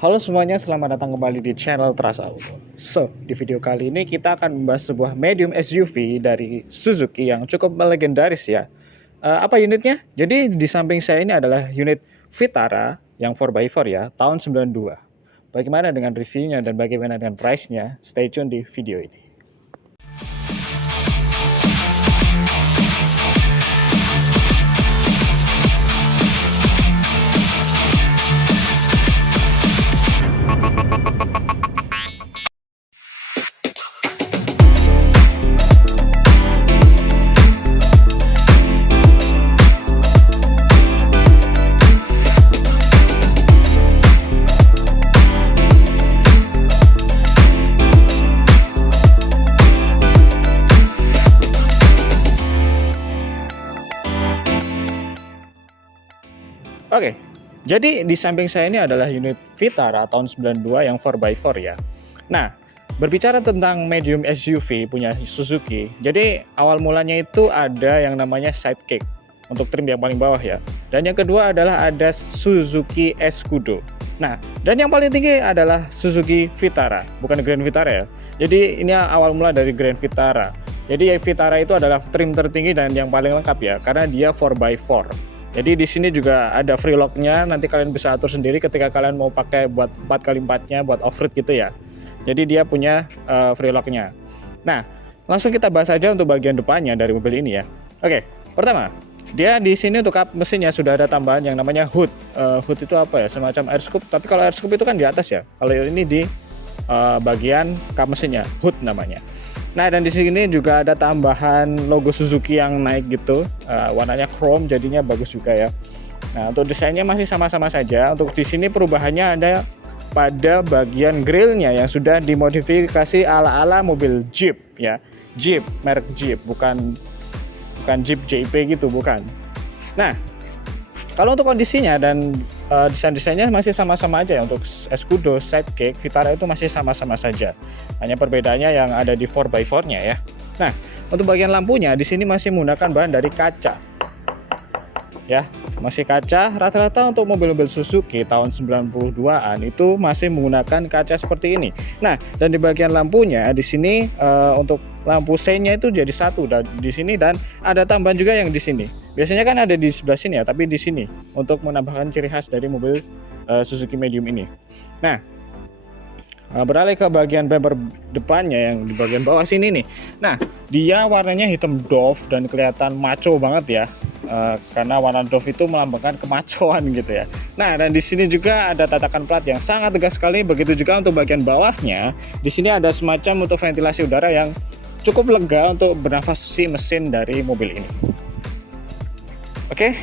Halo semuanya, selamat datang kembali di channel Trust Auto. So, di video kali ini kita akan membahas sebuah medium SUV dari Suzuki yang cukup legendaris ya. Apa unitnya? Jadi di samping saya ini adalah unit Vitara yang 4x4 ya, tahun 92. Bagaimana dengan reviewnya dan bagaimana dengan price-nya? Stay tune di video ini. Oke, jadi di samping saya ini adalah unit Vitara tahun 92 yang 4x4 ya. Nah, berbicara tentang medium SUV punya Suzuki, jadi awal mulanya itu ada yang namanya sidekick untuk trim yang paling bawah ya. Dan yang kedua adalah ada Suzuki Escudo. Nah, dan yang paling tinggi adalah Suzuki Vitara, bukan Grand Vitara ya. Jadi ini awal mula dari Grand Vitara. Jadi Vitara itu adalah trim tertinggi dan yang paling lengkap ya, karena dia 4x4. Jadi di sini juga ada free lock-nya, nanti kalian bisa atur sendiri ketika kalian mau pakai buat 4x4-nya buat off-road gitu ya. Jadi dia punya free lock-nya. Nah, langsung kita bahas aja untuk bagian depannya dari mobil ini ya. Oke, pertama, dia di sini untuk kap mesinnya sudah ada tambahan yang namanya hood. Hood itu apa ya? Semacam air scoop, tapi kalau air scoop itu kan di atas ya. Kalau ini di bagian kap mesinnya, hood namanya. Nah, dan di sini juga ada tambahan logo Suzuki yang naik gitu, warnanya chrome, jadinya bagus juga ya. Nah, untuk desainnya masih sama-sama saja. Untuk di sini perubahannya ada pada bagian grillnya yang sudah dimodifikasi ala-ala mobil Jeep ya, Jeep, merek Jeep, bukan Jeep JP gitu, bukan. Nah, kalau untuk kondisinya dan desain-desainnya masih sama-sama aja ya. Untuk Escudo, Sidekick, Vitara itu masih sama-sama saja. Hanya perbedaannya yang ada di 4x4-nya ya. Nah, untuk bagian lampunya di sini masih menggunakan bahan dari kaca. Ya, masih kaca. Rata-rata untuk mobil-mobil Suzuki tahun 92-an itu masih menggunakan kaca seperti ini. Nah, dan di bagian lampunya di sini untuk lampu seinnya itu jadi satu dan di sini, dan ada tambahan juga yang di sini. Biasanya kan ada di sebelah sini ya, tapi di sini untuk menambahkan ciri khas dari mobil Suzuki Medium ini. Nah, beralih ke bagian bumper depannya yang di bagian bawah sini nih. Nah, dia warnanya hitam doff dan kelihatan maco banget ya. Karena warna doff itu melambangkan kemacoan gitu ya. Nah, dan di sini juga ada tatakan plat yang sangat tegas sekali. Begitu juga untuk bagian bawahnya. Di sini ada semacam untuk ventilasi udara yang cukup lega untuk bernafas si mesin dari mobil ini. Oke.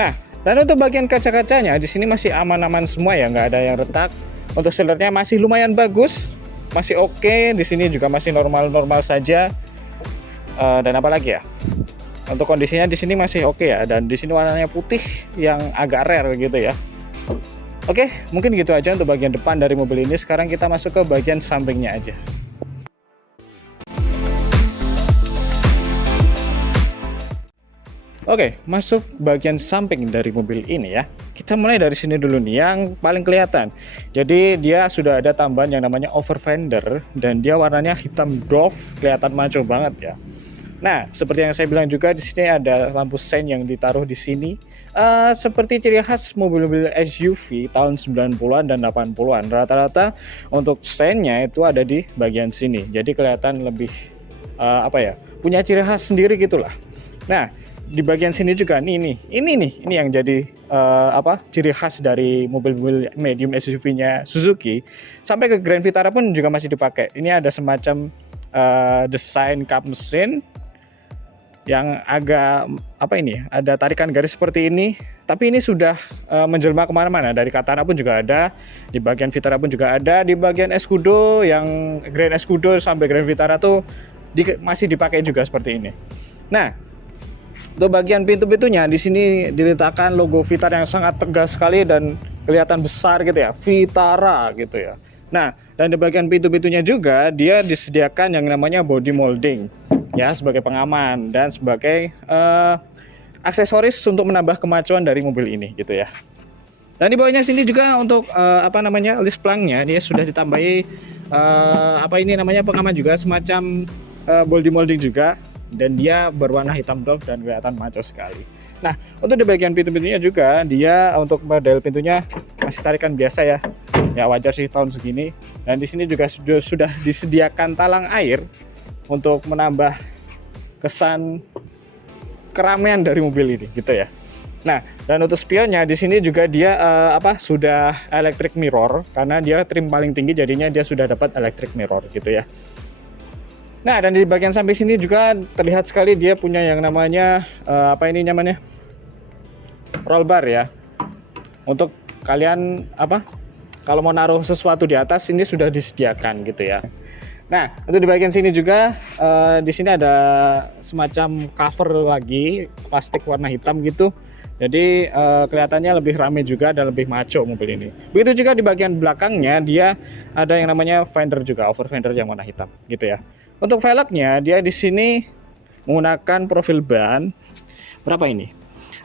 Nah, dan untuk bagian kaca-kacanya di sini masih aman-aman semua ya, nggak ada yang retak. Untuk selernya masih lumayan bagus, masih oke. Di sini juga masih normal-normal saja. Dan apa lagi ya? Untuk kondisinya di sini masih oke ya, dan di sini warnanya putih yang agak rare gitu ya. Oke, mungkin gitu aja untuk bagian depan dari mobil ini. Sekarang kita masuk ke bagian sampingnya aja. Oke, masuk bagian samping dari mobil ini ya. Kita mulai dari sini dulu nih, yang paling kelihatan. Jadi dia sudah ada tambahan yang namanya over fender dan dia warnanya hitam doff, kelihatan maco banget ya. Nah, seperti yang saya bilang juga di sini ada lampu sein yang ditaruh di sini. Seperti ciri khas mobil-mobil SUV tahun 90-an dan 80-an. Rata-rata untuk seinnya itu ada di bagian sini. Jadi kelihatan lebih punya ciri khas sendiri gitulah. Nah, di bagian sini juga ini yang jadi ciri khas dari mobil-mobil medium SUV-nya Suzuki. Sampai ke Grand Vitara pun juga masih dipakai. Ini ada semacam desain kap mesin yang agak ada tarikan garis seperti ini, tapi ini sudah menjelma kemana-mana. Dari Katana pun juga ada, di bagian Vitara pun juga ada, di bagian Escudo yang Grand Escudo sampai Grand Vitara tuh masih dipakai juga seperti ini. Nah, untuk bagian pintu-pintunya di sini diletakkan logo Vitara yang sangat tegas sekali dan kelihatan besar gitu ya, Vitara gitu ya. Nah, dan di bagian pintu-pintunya juga dia disediakan yang namanya body molding ya, sebagai pengaman dan sebagai aksesoris untuk menambah kemajuan dari mobil ini gitu ya. Dan di bawahnya sini juga untuk apa namanya, list planknya dia sudah ditambahi apa ini namanya, pengaman juga, semacam molding juga, dan dia berwarna hitam doff dan kelihatan maco sekali. Nah, untuk di bagian pintu-pintunya juga dia untuk model pintunya masih tarikan biasa ya. Ya wajar sih tahun segini. Dan di sini juga sudah disediakan talang air untuk menambah kesan keramaian dari mobil ini gitu ya. Nah, dan untuk spionnya di sini juga dia sudah electric mirror, karena dia trim paling tinggi jadinya dia sudah dapat electric mirror gitu ya. Nah, dan di bagian samping sini juga terlihat sekali dia punya yang namanya roll bar ya. Untuk kalian kalau mau naruh sesuatu di atas ini sudah disediakan gitu ya. Nah, untuk di bagian sini juga di sini ada semacam cover lagi plastik warna hitam gitu. Jadi kelihatannya lebih ramai juga dan lebih maco mobil ini. Begitu juga di bagian belakangnya dia ada yang namanya fender juga, over fender yang warna hitam gitu ya. Untuk velgnya dia di sini menggunakan profil ban berapa ini?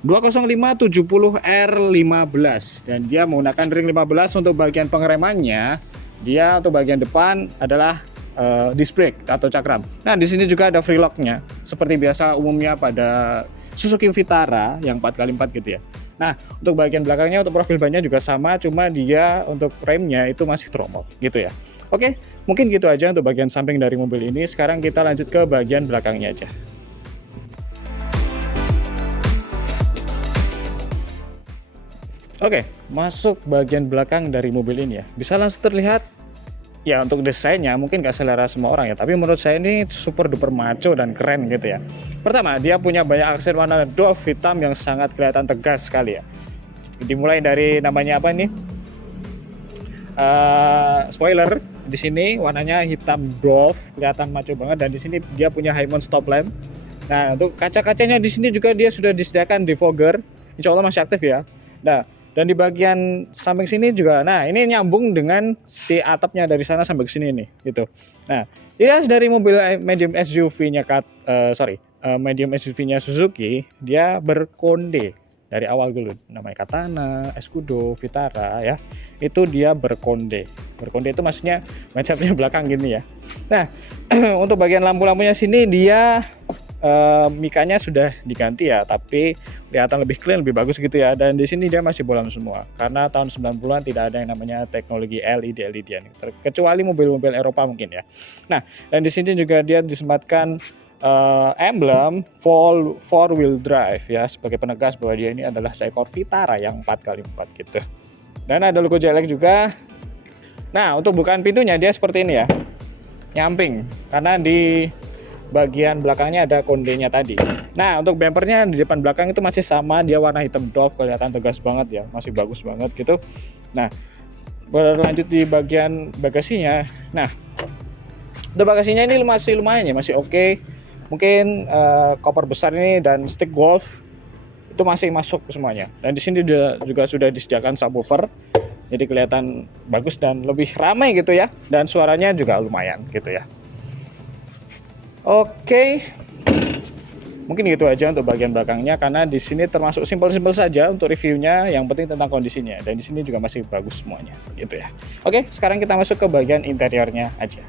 205/70R15 dan dia menggunakan ring 15 untuk bagian pengeremannya. Dia untuk bagian depan adalah disc brake atau cakram. Nah, di sini juga ada free lock-nya seperti biasa umumnya pada Suzuki Vitara yang 4x4 gitu ya. Nah, untuk bagian belakangnya untuk profil bannya juga sama, cuma dia untuk remnya itu masih tromol gitu ya. Oke, mungkin gitu aja untuk bagian samping dari mobil ini. Sekarang kita lanjut ke bagian belakangnya aja. Oke, masuk bagian belakang dari mobil ini ya. Bisa langsung terlihat ya, untuk desainnya mungkin gak selera semua orang ya, tapi menurut saya ini super duper maco dan keren gitu ya. Pertama, dia punya banyak aksen warna doff hitam yang sangat kelihatan tegas sekali ya. Dimulai dari namanya apa ini? Spoiler di sini warnanya hitam doff, kelihatan maco banget, dan di sini dia punya high mount stop lamp. Nah, untuk kaca-kacanya di sini juga dia sudah disediakan defogger. Insya Allah masih aktif ya. Nah, dan di bagian samping sini juga, nah ini nyambung dengan si atapnya dari sana sampai ke sini nih, gitu. Nah, jelas dari mobil medium SUV-nya medium SUV-nya Suzuki, dia berkonde dari awal dulu. Namanya Katana, Escudo, Vitara ya. Itu dia berkonde. Berkonde itu maksudnya mindsetnya belakang gini ya. Nah, untuk bagian lampu-lampunya sini dia mikanya sudah diganti ya, tapi kelihatan lebih clean, lebih bagus gitu ya. Dan di sini dia masih bolam semua karena tahun 90-an tidak ada yang namanya teknologi LED-LED kecuali mobil-mobil Eropa mungkin ya. Nah, dan di sini juga dia disematkan emblem four wheel drive ya, sebagai penegas bahwa dia ini adalah seekor Vitara yang 4x4 gitu. Dan ada logo jelek juga. Nah, untuk bukaan pintunya dia seperti ini ya, nyamping karena di bagian belakangnya ada kondenya tadi. Nah, untuk bumpernya di depan belakang itu masih sama, dia warna hitam doff, kelihatan tegas banget ya, masih bagus banget gitu. Nah, berlanjut di bagian bagasinya. Nah, untuk bagasinya ini masih lumayan ya, masih oke. Mungkin koper besar ini dan stick golf itu masih masuk semuanya. Dan di sini juga sudah disediakan subwoofer. Jadi kelihatan bagus dan lebih ramai gitu ya. Dan suaranya juga lumayan gitu ya. Oke, mungkin gitu aja untuk bagian belakangnya, karena di sini termasuk simpel-simpel saja untuk reviewnya. Yang penting tentang kondisinya, dan di sini juga masih bagus semuanya, gitu ya. Oke, sekarang kita masuk ke bagian interiornya aja.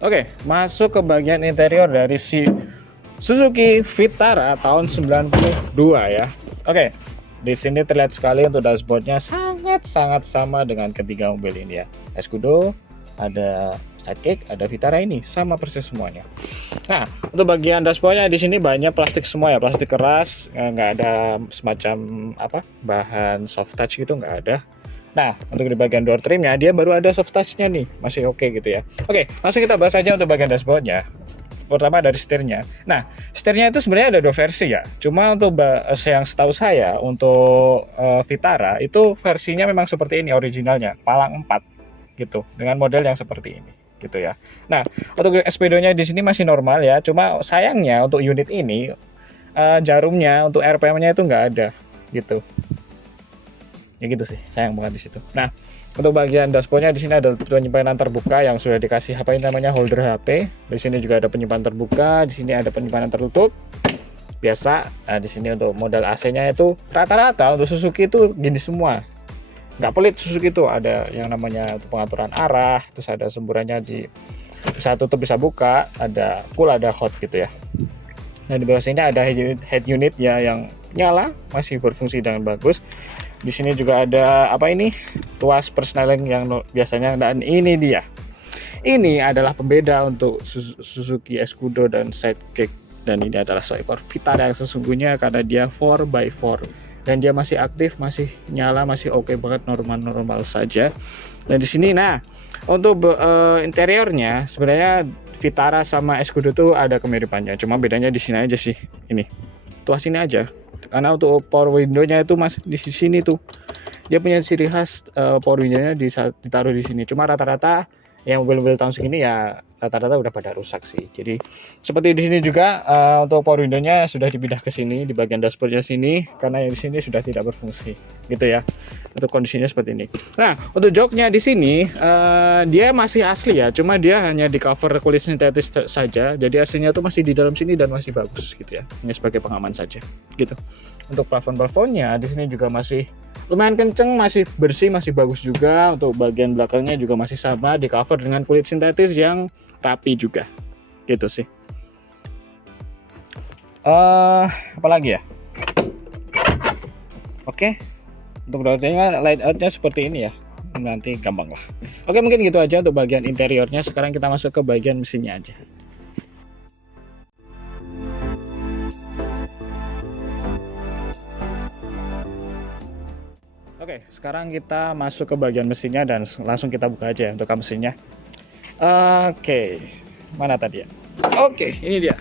Oke, masuk ke bagian interior dari si Suzuki Vitara tahun 92 ya. Oke. Di sini terlihat sekali untuk dashboardnya sangat sama dengan ketiga mobil ini ya. Escudo, ada Sidekick, ada Vitara ini sama persis semuanya. Nah, untuk bagian dashboardnya di sini banyak plastik semua ya, plastik keras, nggak ada semacam bahan soft touch gitu, nggak ada. Nah, untuk di bagian door trimnya dia baru ada soft touchnya nih, masih oke gitu ya. Oke, langsung kita bahas aja untuk bagian dashboardnya. Pertama dari setirnya. Nah, setirnya itu sebenarnya ada dua versi ya. Cuma untuk yang setahu saya untuk Vitara itu versinya memang seperti ini originalnya, palang 4 gitu, dengan model yang seperti ini gitu ya. Nah, untuk SPD-nya di sini masih normal ya. Cuma sayangnya untuk unit ini jarumnya untuk RPM-nya itu nggak ada gitu. Ya gitu sih, sayang banget di situ. Nah, Untuk bagian dashboardnya di sini ada penyimpanan terbuka yang sudah dikasih apa ini namanya holder HP. Di sini juga ada penyimpanan terbuka, di sini ada penyimpanan tertutup. Biasa. Nah, di sini untuk model AC-nya itu rata-rata untuk Suzuki itu gini semua. Nggak pelit Suzuki itu, ada yang namanya pengaturan arah, terus ada semburannya bisa tutup bisa buka, ada cool ada hot gitu ya. Nah, di bawah sini ada head unit ya yang nyala, masih berfungsi dengan bagus. Di sini juga ada apa ini? Tuas persneling yang biasanya, dan ini dia. Ini adalah pembeda untuk Suzuki Escudo dan Sidekick, dan ini adalah seekor Vitara yang sesungguhnya karena dia 4x4 dan dia masih aktif, masih nyala, masih oke banget, normal-normal saja. Dan di sini nah, untuk interiornya sebenarnya Vitara sama Escudo tuh ada kemiripannya, cuma bedanya di sini aja sih. Ini tuas sini aja. Karena untuk power window-nya itu masih di sini tuh. Dia punya ciri khas power window-nya ditaruh di sini. Cuma rata-rata yang mobil-mobil tahun segini ya rata-rata udah pada rusak sih. Jadi seperti di sini juga untuk power window-nya sudah dipindah ke sini di bagian dashboard-nya sini karena yang di sini sudah tidak berfungsi gitu ya. Untuk kondisinya seperti ini. Nah, untuk joknya di sini dia masih asli ya, cuma dia hanya di cover kulit sintetis saja. Jadi aslinya tuh masih di dalam sini dan masih bagus gitu ya. Hanya sebagai pengaman saja gitu. Untuk plafon-plafonnya di sini juga masih lumayan kenceng, masih bersih, masih bagus juga. Untuk bagian belakangnya juga masih sama, di cover dengan kulit sintetis yang rapi juga gitu sih. Apalagi ya, oke. Untuk layoutnya seperti ini ya, nanti gampang lah. Oke, mungkin gitu aja untuk bagian interiornya. Sekarang kita masuk ke bagian mesinnya aja. Oke, sekarang kita masuk ke bagian mesinnya dan langsung kita buka aja untuk mesinnya. Oke, mana tadi ya? Oke, ini dia.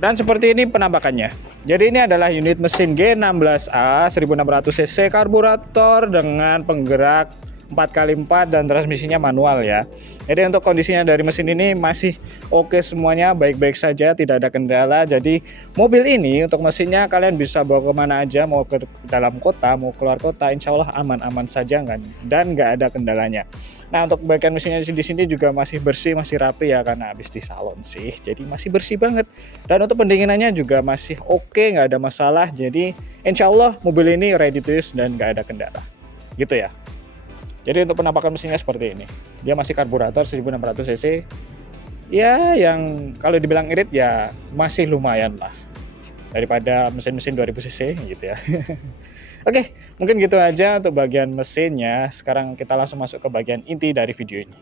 Dan seperti ini penampakannya. Jadi ini adalah unit mesin G16A 1600 cc karburator dengan penggerak 4x4 dan transmisinya manual ya. Jadi untuk kondisinya dari mesin ini masih oke semuanya, baik-baik saja, tidak ada kendala. Jadi mobil ini untuk mesinnya kalian bisa bawa kemana aja, mau ke dalam kota, mau keluar kota, insya Allah aman-aman saja kan, dan nggak ada kendalanya. Nah, untuk bagian mesinnya di sini juga masih bersih, masih rapi ya, karena habis di salon sih. Jadi masih bersih banget. Dan untuk pendinginannya juga masih oke, nggak ada masalah. Jadi insya Allah mobil ini ready to use dan nggak ada kendala. Gitu ya. Jadi untuk penampakan mesinnya seperti ini. Dia masih karburator 1600 cc. Ya, yang kalau dibilang irit ya masih lumayan lah. Daripada mesin-mesin 2000 cc gitu ya. Oke, mungkin gitu aja untuk bagian mesinnya. Sekarang kita langsung masuk ke bagian inti dari video ini.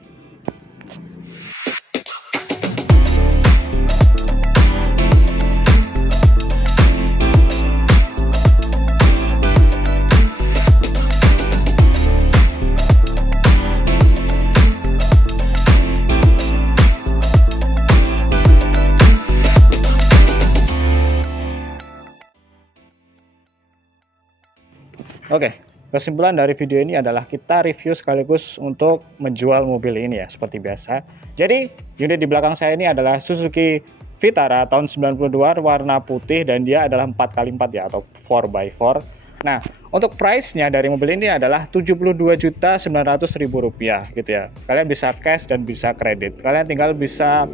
Oke, kesimpulan dari video ini adalah kita review sekaligus untuk menjual mobil ini ya, seperti biasa. Jadi, unit di belakang saya ini adalah Suzuki Vitara tahun 92 warna putih dan dia adalah 4x4 ya, atau 4x4. Nah, untuk price-nya dari mobil ini adalah Rp72.900.000 gitu ya. Kalian bisa cash dan bisa kredit. Kalian tinggal bisa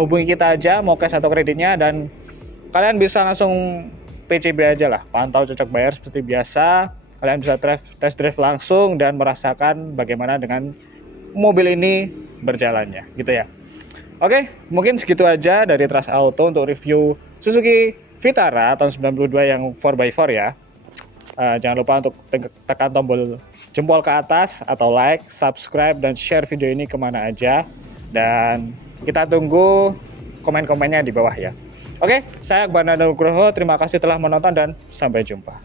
hubungi kita aja mau cash atau kreditnya, dan kalian bisa langsung PCB aja lah, pantau cocok bayar seperti biasa. Kalian bisa test drive langsung dan merasakan bagaimana dengan mobil ini berjalannya gitu ya. Oke, mungkin segitu aja dari Trust Auto untuk review Suzuki Vitara tahun 92 yang 4x4 ya. Jangan lupa untuk tekan tombol jempol ke atas atau like, subscribe, dan share video ini kemana aja. Dan kita tunggu komen-komennya di bawah ya. Oke, saya Akbar Nugroho, terima kasih telah menonton dan sampai jumpa.